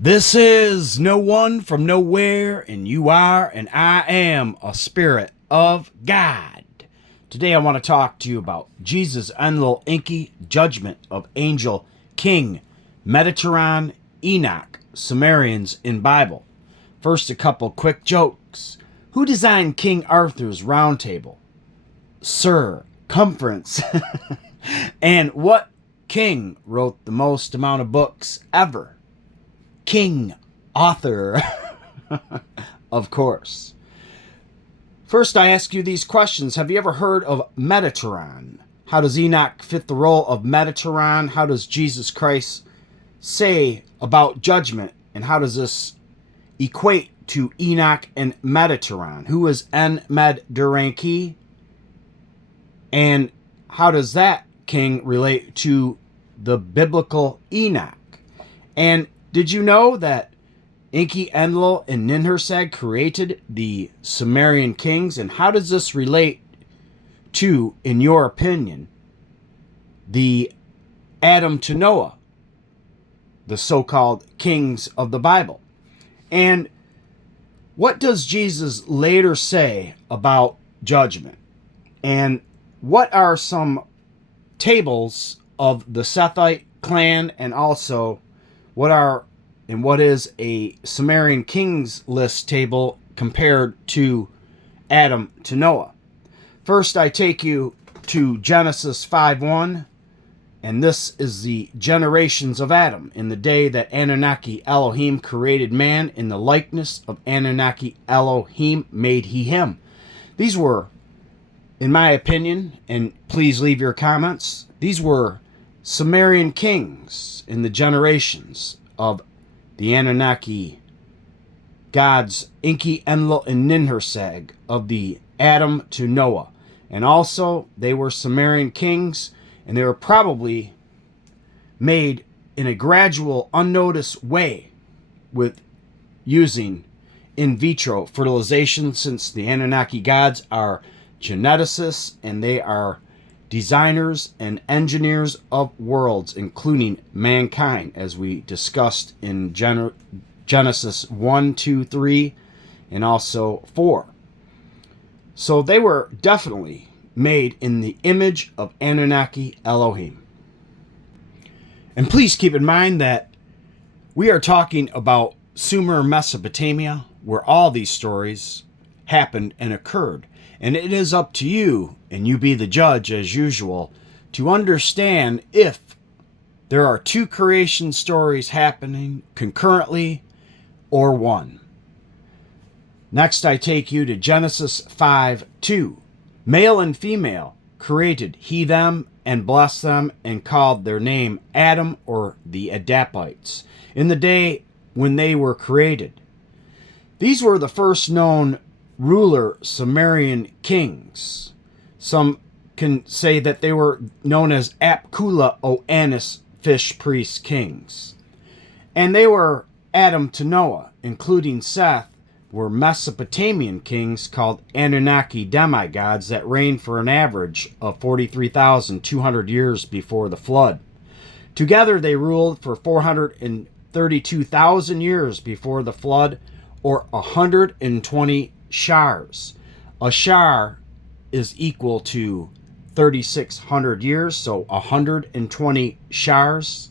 This is no one from nowhere, and you are, and I am a spirit of God. Today I want to talk to you about Jesus Enlil Enki Judgement of Angel King Metatron Enoch Sumerians in Bible. First, a couple quick jokes. Who designed King Arthur's round table? Circumference. And what king wrote the most amount of books ever? King Author. Of course. First, I ask you these questions. Have you ever heard of Metatron? How does Enoch fit the role of Metatron? How does Jesus Christ say about judgment? And how does this equate to Enoch and Metatron? Who is Enlil Enki? And how does that king relate to the biblical Enoch? And did you know that Enki, Enlil, and Enki created the Sumerian Kings? And how does this relate to, in your opinion, the Adam to Noah, the so-called kings of the Bible? And what does Jesus later say about judgment? And what are some tables of the SETHITE clan, and also what is a Sumerian Kings list table compared to Adam to Noah? First, I take you to Genesis 5:1, and this is the generations of Adam. In the day that Anunnaki Elohim created man, in the likeness of Anunnaki Elohim made he him. These were, in my opinion, and please leave your comments, these were Sumerian kings in the generations of the Anunnaki gods Enki, Enlil, and Enki of the Adam to Noah. And also, they were Sumerian kings, and they were probably made in a gradual, unnoticed way with using in vitro fertilization, since the Anunnaki gods are geneticists and they are designers and engineers of worlds, including mankind, as we discussed in Genesis 1, 2, 3, and also 4. So they were definitely made in the image of Anunnaki Elohim. And please keep in mind that we are talking about Sumer, Mesopotamia, where all these stories happened and occurred. And it is up to you, and you be the judge as usual, to understand if there are two creation stories happening concurrently or one. Next, I take you to Genesis 5:2. Male and female created he them and blessed them and called their name Adam, or the Adapites, in the day when they were created. These were the first known ruler Sumerian kings. Some can say that they were known as APKULLA OANNESS, fish priest kings. And they were Adam to Noah, including Seth, were Mesopotamian kings called Anunnaki demigods that reigned for an average of 43,200 years before the flood. Together they ruled for 432,000 years before the flood, or 120 shars. A shar is equal to 3,600 years, so 120 shars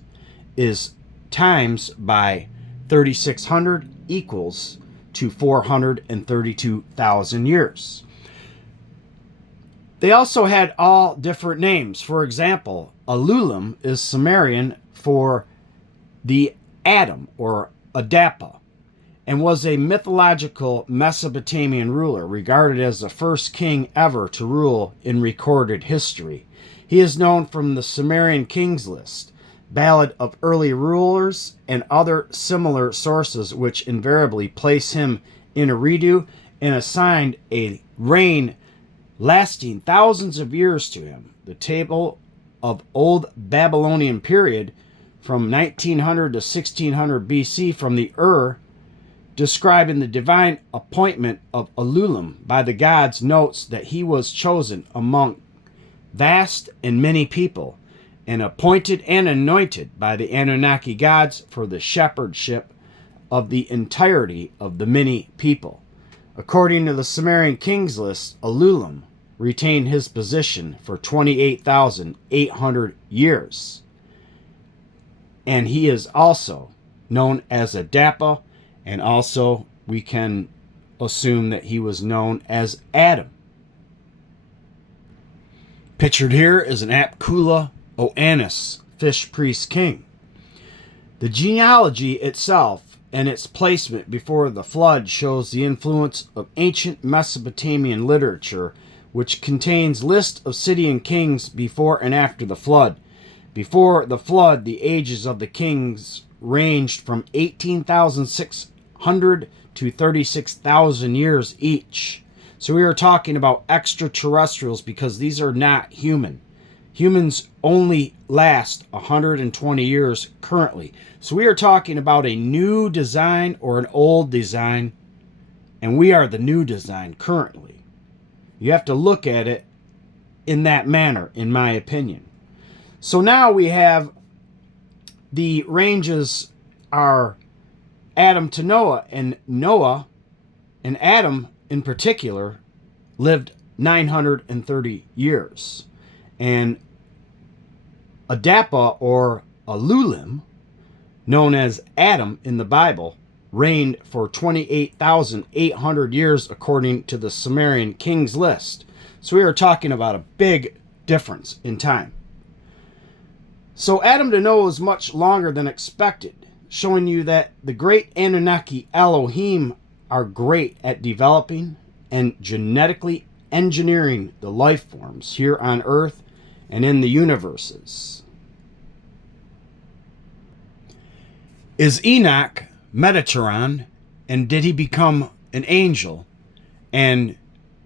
is times by 3,600 equals to 432,000 years. They also had all different names. For example, Alulim is Sumerian for the Adam, or Adapa, and was a mythological Mesopotamian ruler, regarded as the first king ever to rule in recorded history. He is known from the Sumerian Kings list, Ballad of Early Rulers, and other similar sources, which invariably place him in Eridu and assigned a reign lasting thousands of years to him. The table of Old Babylonian period from 1900 to 1600 BC from the describing the divine appointment of Alulim by the gods, notes that he was chosen among vast and many people, and appointed and anointed by the Anunnaki gods for the shepherdship of the entirety of the many people. According to the Sumerian Kings list, Enlil retained his position for 28,800 years. And he is also known as Adapa, and also we can assume that he was known as Adam. Pictured here is an APKULLA OANNESS fish priest king. The genealogy itself and its placement before the flood shows the influence of ancient Mesopotamian literature, which contains lists of Scythian kings before and after the flood. Before the flood, the ages of the kings ranged from 18,600 to 36,000 years each. So we are talking about extraterrestrials because these are not human. Humans only last 120 years currently. So we are talking about a new design or an old design, and we are the new design currently. You have to look at it in that manner, in my opinion. So now we have the ranges are Adam to Noah and Adam in particular lived 930 years. And Adapa or Enlil, known as Adam in the Bible, reigned for 28,800 years according to the Sumerian Kings list. So we are talking about a big difference in time. So Adam to Noah is much longer than expected, showing you that the great Anunnaki Elohim are great at developing and genetically engineering the life forms here on Earth and in the universes. Is Enoch Metatron, and did he become an angel and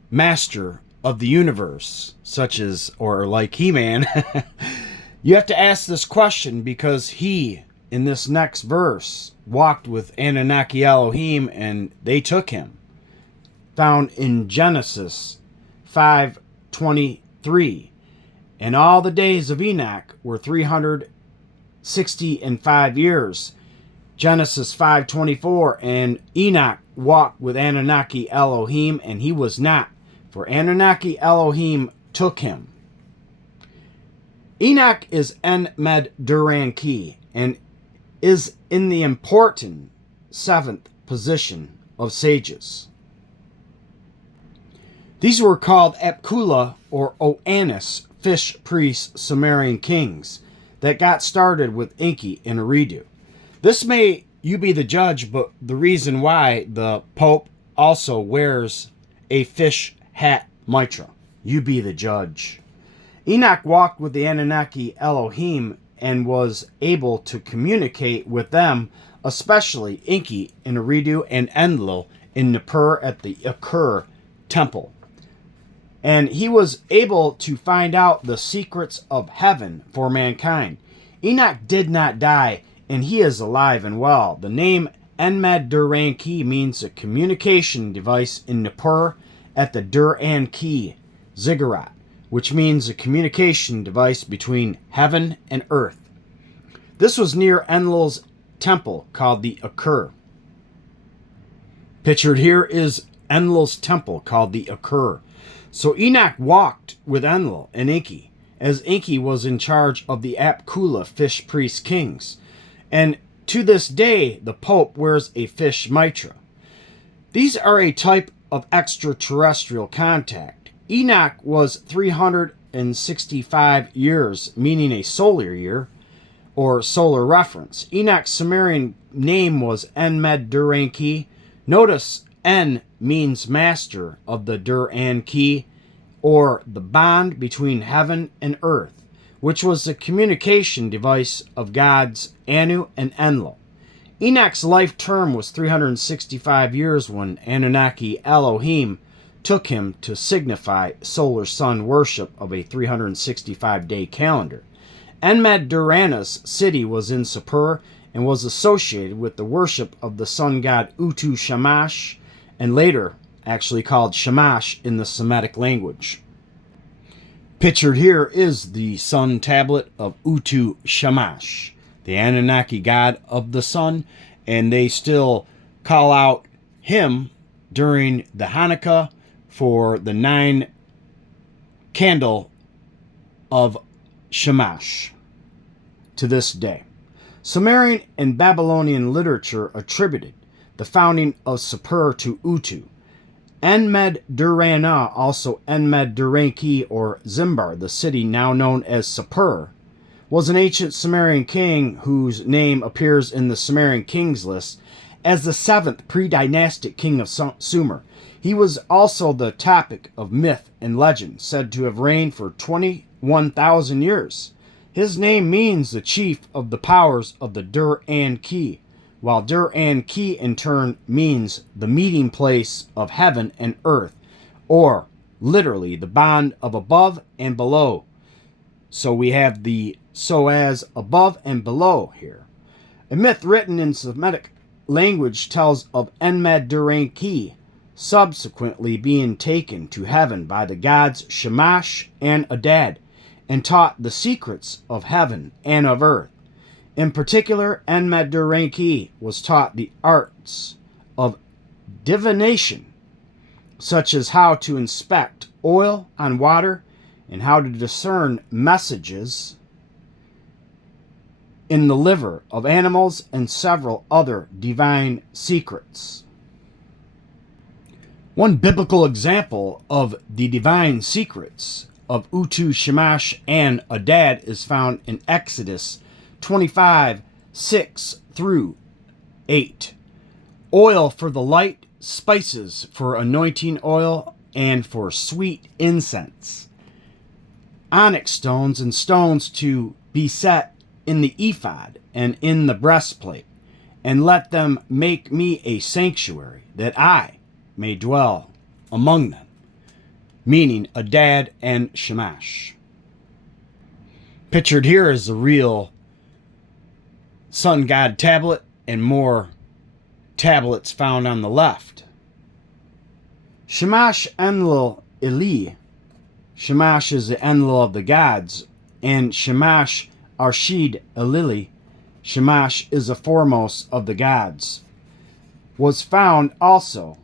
master of the universe, such as, or like He-Man? You have to ask this question because he, in this next verse, walked with Anunnaki Elohim and they took him. Found in Genesis 5:23. And all the days of Enoch were 365 years. Genesis 5:24. And Enoch walked with Anunnaki Elohim, and he was not, for Anunnaki Elohim took him. Enoch is Enlil Enki and is in the important 7th position of sages. These were called APKULLA or OANNESS fish priests Sumerian kings that got started with Enki and Eridu. This may you be the judge, but the reason why the Pope also wears a fish hat mitra. You be the judge. Enoch walked with the Anunnaki Elohim and was able to communicate with them, especially Enki and Eridu and Enlil in Nippur at the Akur temple. And he was able to find out the secrets of heaven for mankind. Enoch did not die, and he is alive and well. The name Enlil Enki means a communication device in Nippur at the Dur-An-Ki ziggurat, which means a communication device between heaven and earth. This was near Enlil's temple called the Akur. Pictured here is Enlil's temple called the Akur. So Enoch walked with Enlil and Enki, as Enki was in charge of the APKULLA fish priest kings. And to this day, the Pope wears a fish mitra. These are a type of extraterrestrial contact. Enoch was 365 years, meaning a solar year, or solar reference. Enoch's Sumerian name was Enlil Enki. Notice En means master of the Dur-An-Ki, or the bond between heaven and earth, which was the communication device of gods Anu and Enlil. Enoch's life term was 365 years when Anunnaki Elohim took him to signify solar sun worship of a 365-day calendar. Enlil city was in Sapur and was associated with the worship of the sun god Utu Shamash, and later actually called Shamash in the Semitic language. Pictured here is the sun tablet of Utu Shamash, the Anunnaki god of the sun, And they still call out him during the Hanukkah for the 9 candle of Shamash to this day. Sumerian and Babylonian literature attributed the founding of Sippur to Utu. Enmed-Durana, also Enmed-Duranki or Zimbar, the city now known as Sippur, was an ancient Sumerian king whose name appears in the Sumerian Kings list as the 7th pre-dynastic king of Sumer. He was also the topic of myth and legend, said to have reigned for 21,000 years. His name means the chief of the powers of the Dur-An-Ki, while Dur-An-Ki in turn means the meeting place of heaven and earth, or literally the bond of above and below. So we have the so as above and below here. A myth written in Semitic language tells of Enmed-Duranki subsequently being taken to heaven by the gods Shamash and Adad, and taught the secrets of heaven and of earth. In particular, Enmed-Duranki was taught the arts of divination, such as how to inspect oil on water and how to discern messages in the liver of animals and several other divine secrets. One biblical example of the divine secrets of Utu, Shamash, and Adad is found in Exodus 25, 6 through 8. Oil for the light, spices for anointing oil, and for sweet incense. Onyx stones and stones to be set in the ephod and in the breastplate, and let them make me a sanctuary, that I may dwell among them. Meaning Adad and Shamash. Pictured here is the real sun god tablet, and more tablets found on the left. Shamash Enlil Eli. Shamash is the Enlil of the gods, and Shamash Arshid Elili. Shamash is the foremost of the gods. Was found also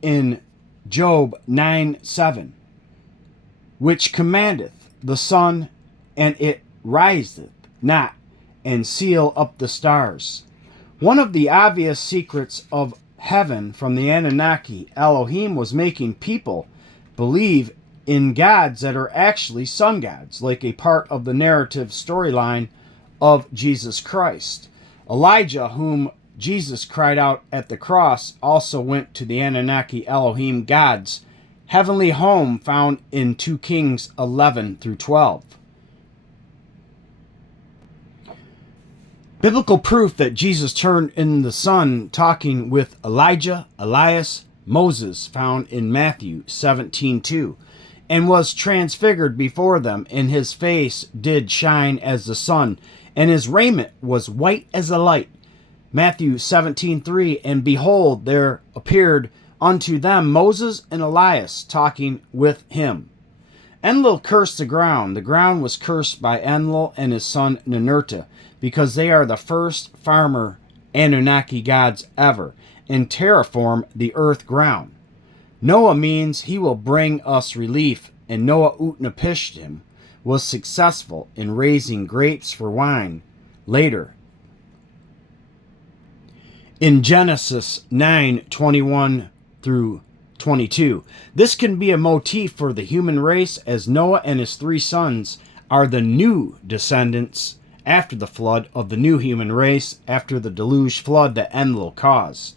in Job 9:7, which commandeth the sun, and it riseth not, and seal up the stars. One of the obvious secrets of heaven from the Anunnaki, Elohim was making people believe in gods that are actually sun gods, like a part of the narrative storyline of Jesus Christ. Elijah, whom Jesus cried out at the cross, also went to the Anunnaki Elohim gods' heavenly home found in 2 Kings 11 through 12. Biblical proof that Jesus turned in the sun talking with Elijah, Elias, Moses, found in Matthew 17:2, and was transfigured before them, and his face did shine as the sun, and his raiment was white as a light. Matthew 17:3, and behold, there appeared unto them Moses and Elias talking with him. Enlil cursed the ground. The ground was cursed by Enlil and his son Ninurta, because they are the first farmer Anunnaki gods ever, and terraform the earth ground. Noah means he will bring us relief, and Noah Utnapishtim was successful in raising grapes for wine later. In Genesis 9:21 through 22, this can be a motif for the human race, as Noah and his 3 sons are the new descendants after the flood of the new human race after the deluge flood that Enlil caused.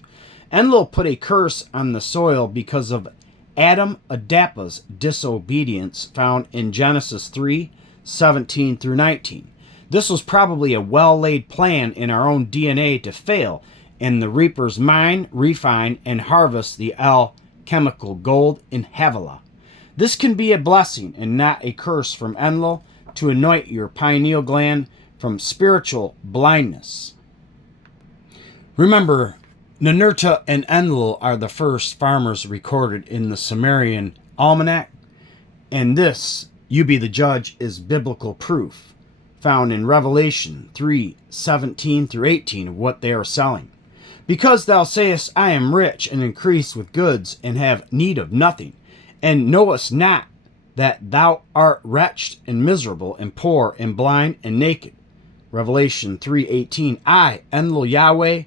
Enlil put a curse on the soil because of Adam Adappa's disobedience, found in Genesis 3:17 through 19. This was probably a well-laid plan in our own DNA to fail, and the reapers mine, refine, and harvest the alchemical gold in Havilah. This can be a blessing and not a curse from Enlil to anoint your pineal gland from spiritual blindness. Remember, Ninurta and Enlil are the first farmers recorded in the Sumerian Almanac, and this, you be the judge, is biblical proof, found in Revelation 3:17 through 18 of what they are selling. Because thou sayest, I am rich and increase with goods, and have need of nothing, and knowest not that thou art wretched and miserable and poor and blind and naked. Revelation 3:18. I, Enlil Yahweh,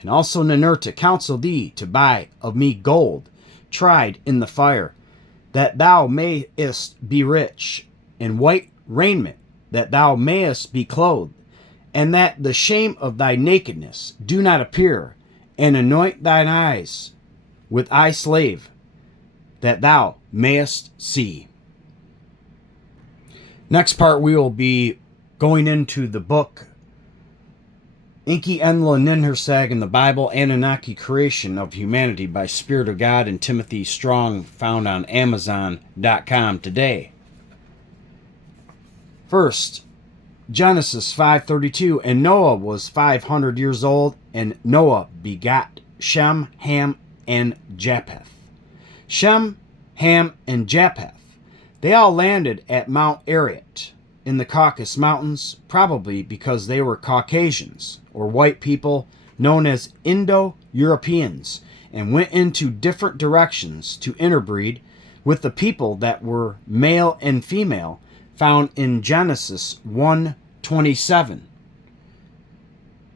and also Ninurta, counsel thee to buy of me gold, tried in the fire, that thou mayest be rich, and white raiment, that thou mayest be clothed, and that the shame of thy nakedness do not appear, and anoint thine eyes with eye salve, that thou mayest see. Next part, we will be going into the book Enki, Enlil, and Enki in the Bible, Anunnaki Creation of Humanity by Spirit of God and Timothy Strong, found on Amazon.com today. First, Genesis 5:32, and Noah was 500 years old, and Noah begat Shem, Ham, and Japheth. Shem, Ham, and Japheth, they all landed at Mount Ararat in the Caucasus Mountains, probably because they were Caucasians, or white people known as Indo-Europeans, and went into different directions to interbreed with the people that were male and female, found in Genesis 1:27.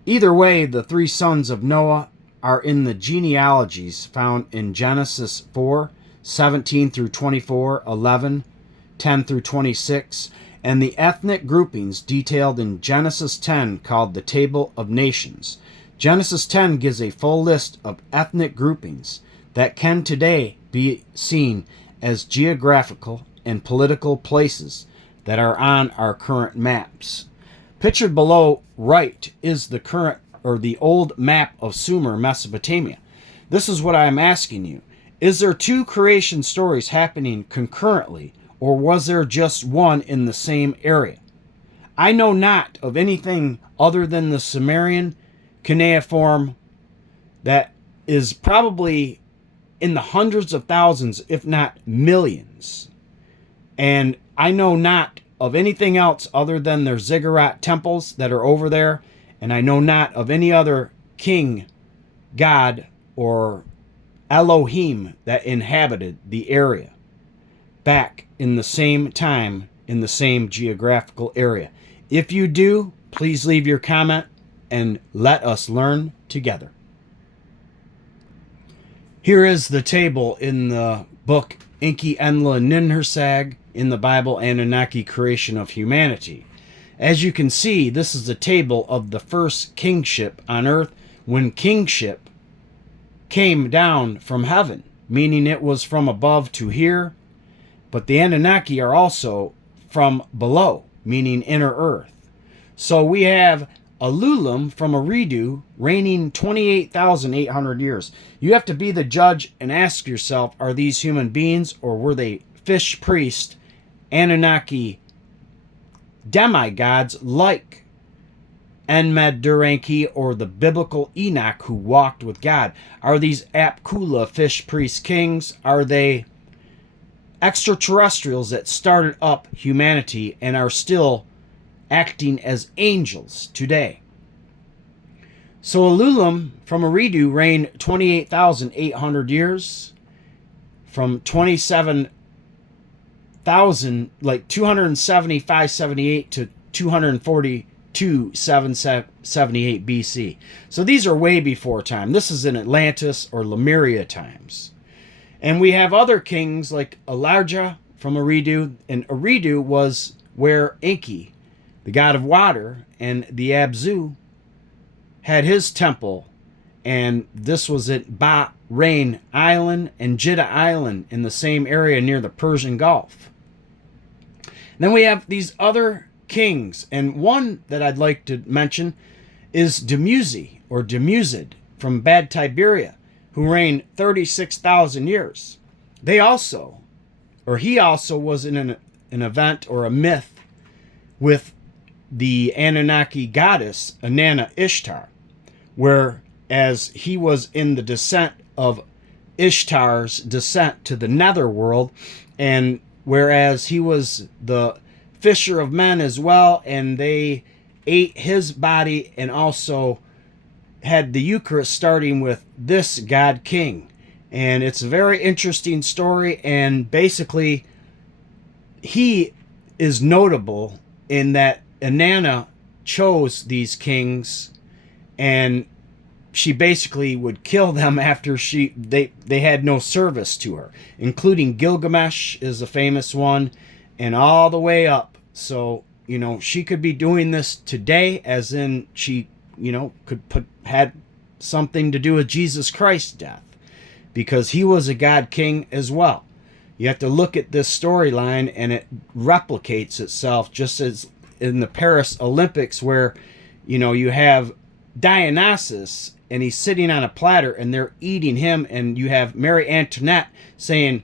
Either way, the three sons of Noah are in the genealogies found in Genesis 4:17 through 24, 11, 10 through 26, and the ethnic groupings detailed in Genesis 10, called the Table of Nations. Genesis 10 gives a full list of ethnic groupings that can today be seen as geographical and political places that are on our current maps. Pictured below right is the current, or the old map of Sumer, Mesopotamia. This is what I am asking you. Is there two creation stories happening concurrently, or was there just one in the same area? I know not of anything other than the Sumerian cuneiform that is probably in the hundreds of thousands, if not millions. And I know not of anything else other than their ziggurat temples that are over there, and I know not of any other king, god, or Elohim that inhabited the area back in the same time, in the same geographical area. If you do, please leave your comment and let us learn together. Here is the table in the book Enki, Enlil, and Enki in the Bible, Anunnaki Creation of Humanity. As you can see, this is the table of the first kingship on earth, when kingship came down from heaven, meaning it was from above to here. But the Anunnaki are also from below, meaning inner earth. So we have Ululim from Eridu reigning 28,800 years. You have to be the judge and ask yourself, are these human beings, or were they fish priests, Anunnaki demigods like Enlil Enki or the biblical Enoch who walked with God? Are these APKULLA fish priest kings? Are they extraterrestrials that started up humanity and are still acting as angels today? So Ululim from Eridu reigned 28,800 years, from 27,000, like 275.78 to 242.778 BC. So these are way before time. This is in Atlantis or Lemuria times. And we have other kings like Elijah from Eridu, and Eridu was where Enki, the god of water, and the Abzu had his temple, and this was at Bahrain Island and Jeddah Island in the same area near the Persian Gulf. Then we have these other kings, and one that I'd like to mention is Dumuzi, or Dumuzid, from Bad Tiberia, who reigned 36,000 years. He also was in an event or a myth with the Anunnaki goddess Inanna Ishtar, whereas he was in the descent of Ishtar's descent to the netherworld, and whereas he was the fisher of men as well, and they ate his body and also had the Eucharist starting with this God King. And it's a very interesting story, and basically he is notable in that Inanna chose these kings, and she basically would kill them after they had no service to her, including Gilgamesh is a famous one, and all the way up. So, you know, she could be doing this today, as in she, you know, had something to do with Jesus Christ's death, because he was a God King as well. You have to look at this storyline, and it replicates itself, just as in the Paris Olympics, where, you know, you have Dionysus and he's sitting on a platter and they're eating him, and you have Mary Antoinette saying,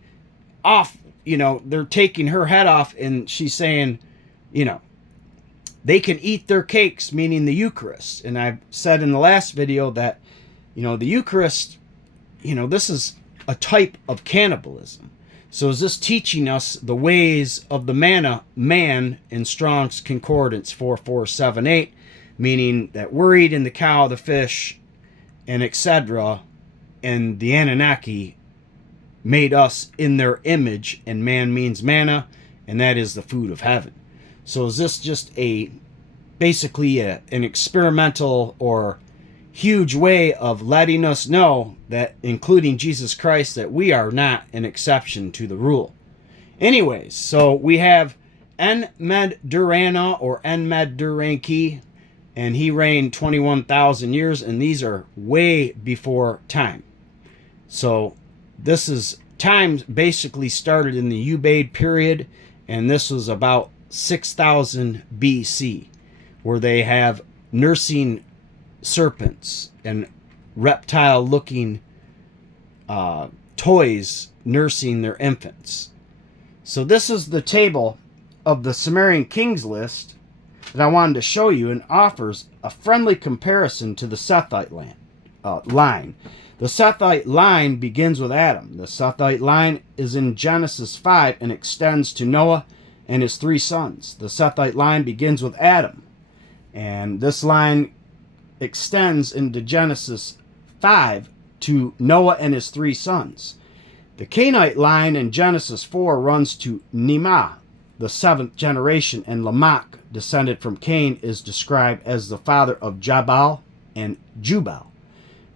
off, you know, they're taking her head off, and she's saying, you know, they can eat their cakes, meaning the Eucharist. And I've said in the last video that, you know, the Eucharist, you know, this is a type of cannibalism. So is this teaching us the ways of the man in Strong's Concordance 4478, meaning that we're eating the cow, the fish, and etc., and the Anunnaki made us in their image, and man means manna, and that is the food of heaven. So is this just basically an experimental or huge way of letting us know that, including Jesus Christ, that we are not an exception to the rule? Anyways, so we have Enmedrana or Enlil, and he reigned 21,000 years, and these are way before time. So this is time basically started in the Ubaid period, and this was about 6,000 BC, where they have nursing serpents and reptile-looking toys nursing their infants. So this is the table of the Sumerian Kings list that I wanted to show you, and offers a friendly comparison to the Sethite line. The Sethite line begins with Adam. The Sethite line is in Genesis 5 and extends to Noah and his 3 sons. The Sethite line begins with Adam, and this line extends into Genesis 5 to Noah and his 3 sons. The Cainite line in Genesis 4 runs to Nemah, the 7th generation, and Lamech, descended from Cain, is described as the father of Jabal and Jubal,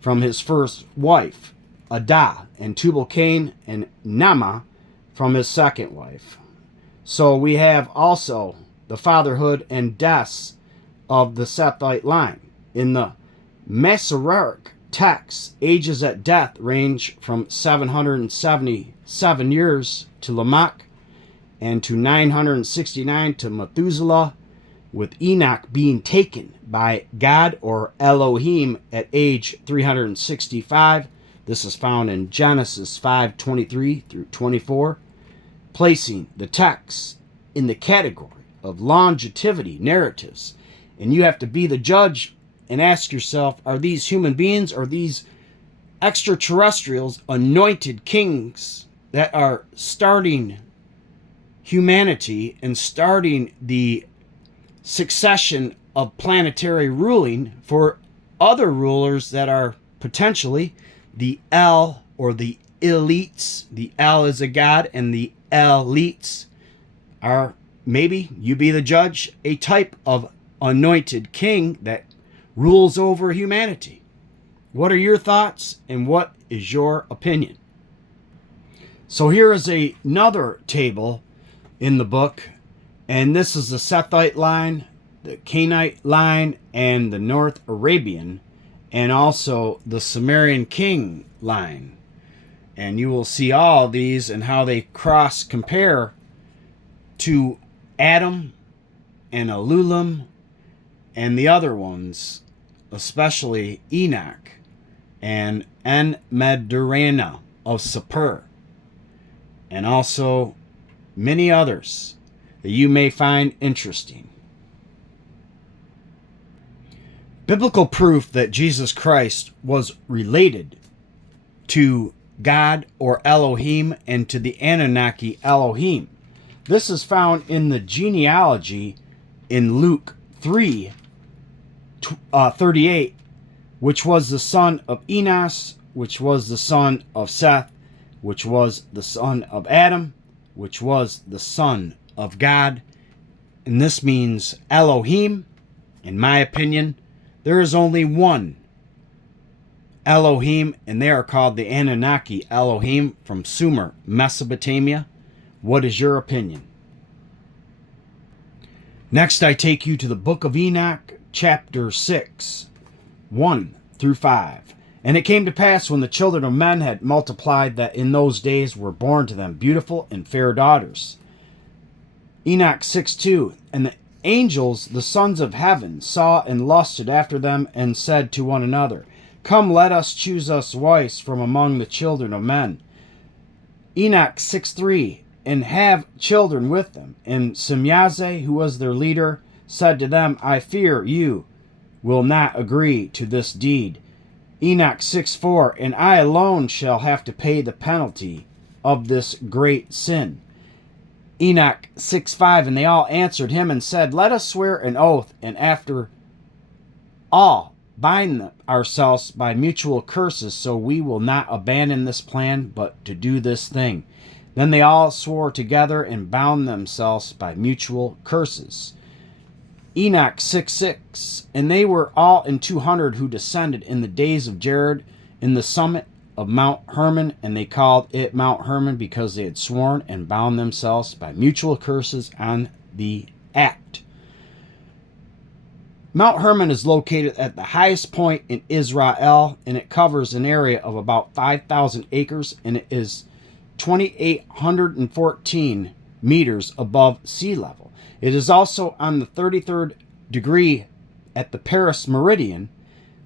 from his first wife, Adah, and Tubal-Cain and Nama from his second wife. So we have also the fatherhood and deaths of the Sethite line. In the Masoretic texts, ages at death range from 777 years to Lamech and to 969 to Methuselah, with Enoch being taken by God or Elohim at age 365. This is found in Genesis 5:23 through 24, placing the text in the category of longevity narratives. And you have to be the judge and ask yourself, are these human beings, or these extraterrestrials anointed kings that are starting humanity and starting the succession of planetary ruling for other rulers that are potentially the El, or the elites? The El is a god, and the elites are, maybe you be the judge, a type of anointed king that rules over humanity. What are your thoughts, and what is your opinion? So here is another table in the book, and this is the Sethite line, the Cainite line, and the North Arabian, and also the Sumerian King line. And you will see all these and how they cross compare to Adam and Enlil and the other ones, especially Enoch and Enmedrana of Sapur, and also many others that you may find interesting. Biblical proof that Jesus Christ was related to God or Elohim and to the Anunnaki Elohim. This is found in the genealogy in Luke 3:38, which was the son of Enos, which was the son of Seth, which was the son of Adam, which was the son of God. And this means Elohim. In my opinion, there is only one Elohim, and they are called the Anunnaki Elohim from Sumer, Mesopotamia. What is your opinion? Next, I take you to the book of Enoch, chapter 6, 1 through 5. And it came to pass when the children of men had multiplied that in those days were born to them beautiful and fair daughters. Enoch 6:2. And the angels, the sons of heaven, saw and lusted after them, and said to one another, Come, let us choose us wives from among the children of men. Enoch 6:3. And have children with them. And Semyaze, who was their leader, said to them, I fear you will not agree to this deed. Enoch 6:4. And I alone shall have to pay the penalty of this great sin. Enoch 6:5. And they all answered him and said, Let us swear an oath, and after all bind ourselves by mutual curses, so we will not abandon this plan, but to do this thing. Then they all swore together and bound themselves by mutual curses. Enoch 6:6. And they were all in 200 who descended in the days of Jared in the summit of Mount Hermon, and they called it Mount Hermon because they had sworn and bound themselves by mutual curses on the act. Mount Hermon is located at the highest point in Israel, and it covers an area of about 5,000 acres, and it is 2,814 meters above sea level. It is also on the 33rd degree at the Paris meridian,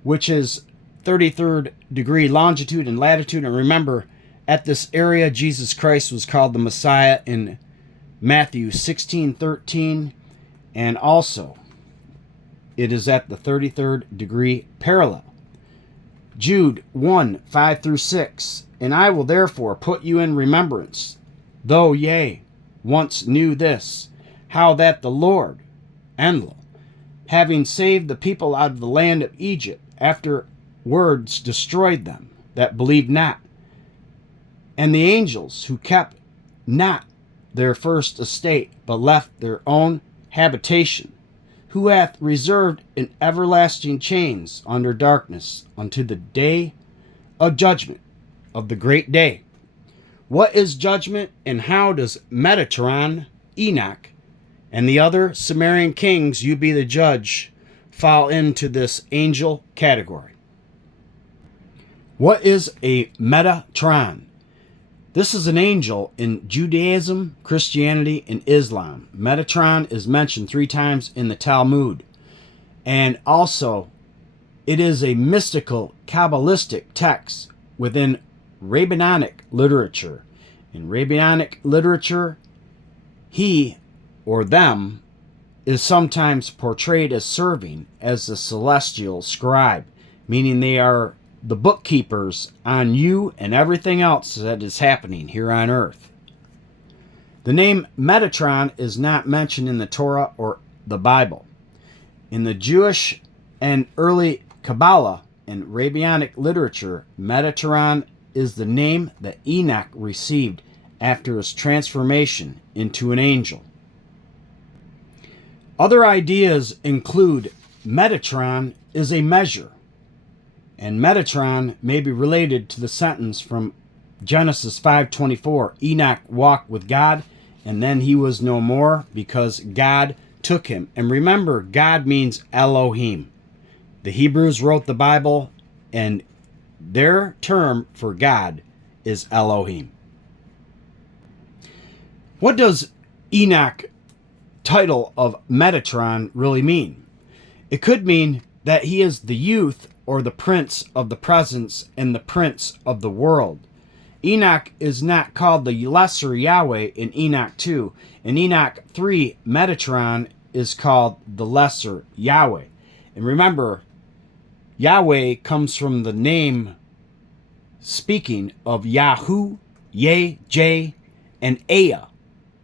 which is 33rd degree longitude and latitude. And remember, at this area, Jesus Christ was called the Messiah in Matthew 16:13, and also it is at the 33rd degree parallel. Jude 1:5 through 6. And I will therefore put you in remembrance, though ye once knew this, how that the Lord, Enlil, having saved the people out of the land of Egypt, afterwards destroyed them that believed not, and the angels who kept not their first estate, but left their own habitation, who hath reserved in everlasting chains under darkness unto the day of judgment of the great day. What is judgment, and how does Metatron, Enoch, and the other Sumerian kings, you be the judge, fall into this angel category? What is a Metatron? This is an angel in Judaism, Christianity, and Islam. Metatron is mentioned 3 times in the Talmud. And also, it is a mystical, Kabbalistic text within Rabbinic literature. In Rabbinic literature, he or them is sometimes portrayed as serving as the celestial scribe, meaning they are the bookkeepers on you and everything else that is happening here on earth. The name Metatron is not mentioned in the Torah or the Bible. In the Jewish and early Kabbalah and Rabbinic literature, Metatron is the name that Enoch received after his transformation into an angel. Other ideas include Metatron is a measure, and Metatron may be related to the sentence from Genesis 5:24, Enoch walked with God, and then he was no more because God took him. And remember, God means Elohim. The Hebrews wrote the Bible, and their term for God is Elohim. What does Enoch title of Metatron really mean? It could mean that he is the youth or the prince of the presence and the prince of the world. Enoch is not called the lesser Yahweh in Enoch 2. In Enoch 3, Metatron is called the lesser Yahweh. And remember, Yahweh comes from the name speaking of Yahu, Yeh, Jeh, and Ea,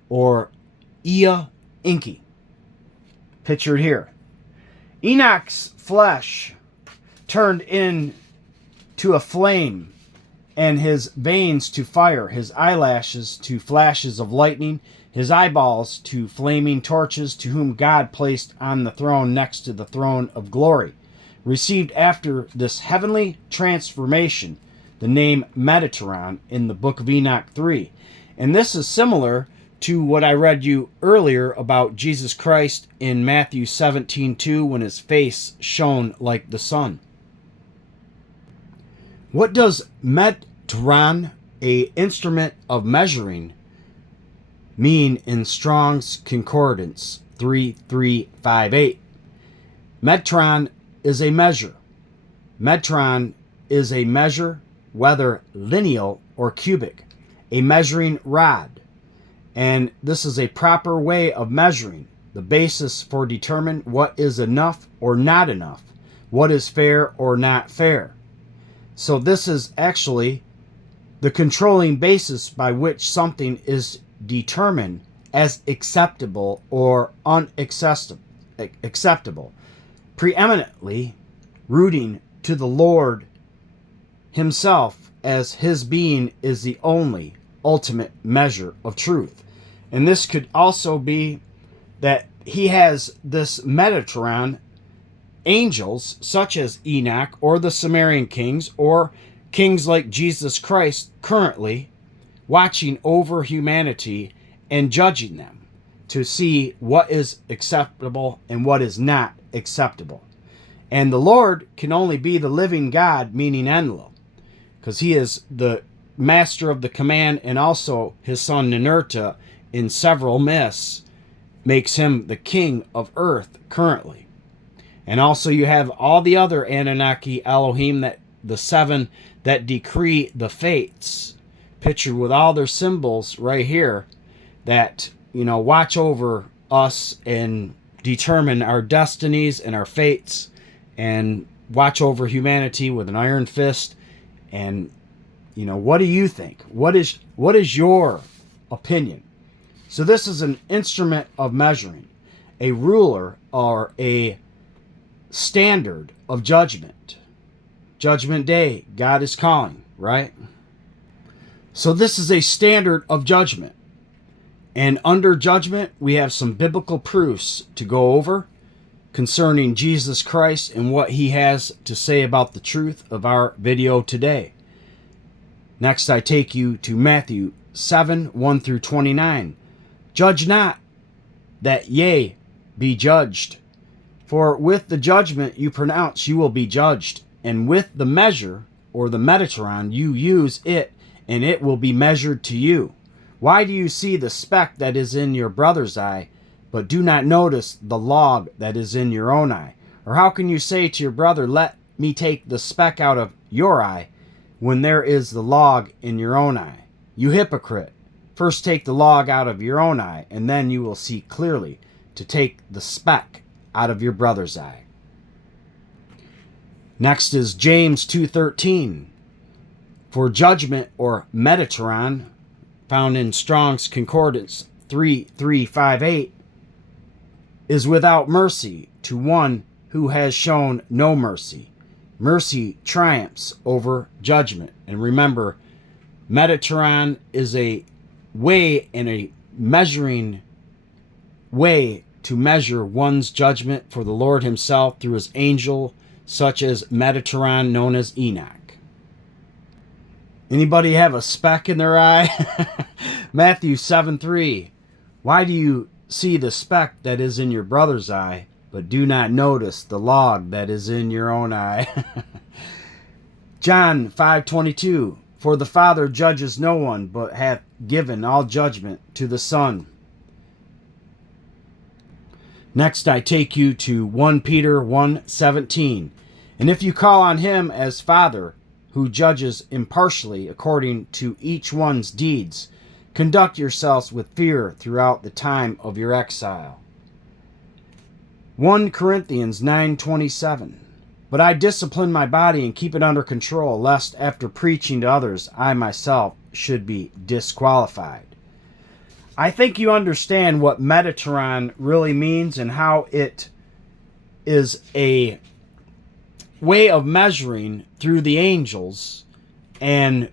or Ea Enki. Pictured here. Enoch's flesh turned into a flame, and his veins to fire, his eyelashes to flashes of lightning, his eyeballs to flaming torches, to whom God placed on the throne next to the throne of glory, received after this heavenly transformation the name Metatron in the book of Enoch 3. And this is similar to what I read you earlier about Jesus Christ in Matthew 17:2, when his face shone like the sun. What does METRON, a instrument of measuring, mean in Strong's Concordance 3358? METRON is a measure. METRON is a measure, whether lineal or cubic, a measuring rod. And this is a proper way of measuring, the basis for determining what is enough or not enough, what is fair or not fair. So this is actually the controlling basis by which something is determined as acceptable or unacceptable, preeminently rooting to the Lord himself, as his being is the only ultimate measure of truth. And this could also be that he has this Metatron angels, such as Enoch or the Sumerian Kings, or kings like Jesus Christ, currently watching over humanity and judging them to see what is acceptable and what is not acceptable. And the Lord can only be the living God, meaning Enlil, because he is the master of the command, and also his son Ninurta in several myths makes him the king of earth currently. And also you have all the other Anunnaki Elohim, that the seven that decree the fates, pictured with all their symbols right here, that, you know, watch over us and determine our destinies and our fates, and watch over humanity with an iron fist. And, you know, what do you think? What is your opinion? So this is an instrument of measuring, a ruler, or a standard of judgment. Judgment Day, God is calling, right? So this is a standard of judgment. And under judgment, we have some biblical proofs to go over concerning Jesus Christ and what he has to say about the truth of our video today. Next, I take you to Matthew 7:1 through 29. Judge not, that ye be judged. For with the judgment you pronounce, you will be judged. And with the measure, or the Metatron, you use it, and it will be measured to you. Why do you see the speck that is in your brother's eye, but do not notice the log that is in your own eye? Or how can you say to your brother, let me take the speck out of your eye, when there is the log in your own eye? You hypocrite! First take the log out of your own eye, and then you will see clearly to take the speck out of your brother's eye. Next is James 2:13. For judgment, or Metatron, found in Strong's Concordance 3358, is without mercy to one who has shown no mercy. Mercy triumphs over judgment. And remember, Metatron is a way and a measuring way to measure one's judgment for the Lord himself through his angel, such as Metatron, known as Enoch. Anybody have a speck in their eye? Matthew 7:3. Why do you see the speck that is in your brother's eye, but do not notice the log that is in your own eye? John 5:22. For the Father judges no one, but hath given all judgment to the Son. Next, I take you to 1 Peter 1:17. And if you call on him as Father, who judges impartially according to each one's deeds, conduct yourselves with fear throughout the time of your exile. 1 Corinthians 9:27. But I discipline my body and keep it under control, lest after preaching to others, I myself should be disqualified. I think you understand what Metatron really means, and how it is a way of measuring through the angels, and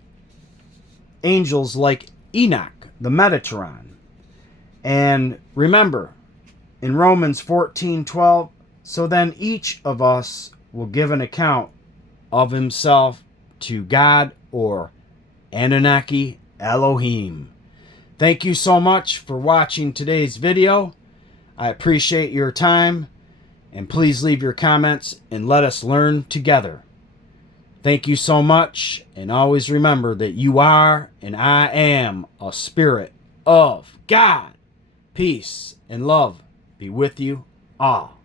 angels like Enoch, the Metatron. And remember, in Romans 14:12, so then each of us will give an account of himself to God, or Anunnaki Elohim. Thank you so much for watching today's video. I appreciate your time, and please leave your comments and let us learn together. Thank you so much, and always remember that you are and I am a spirit of God. Peace and love be with you all.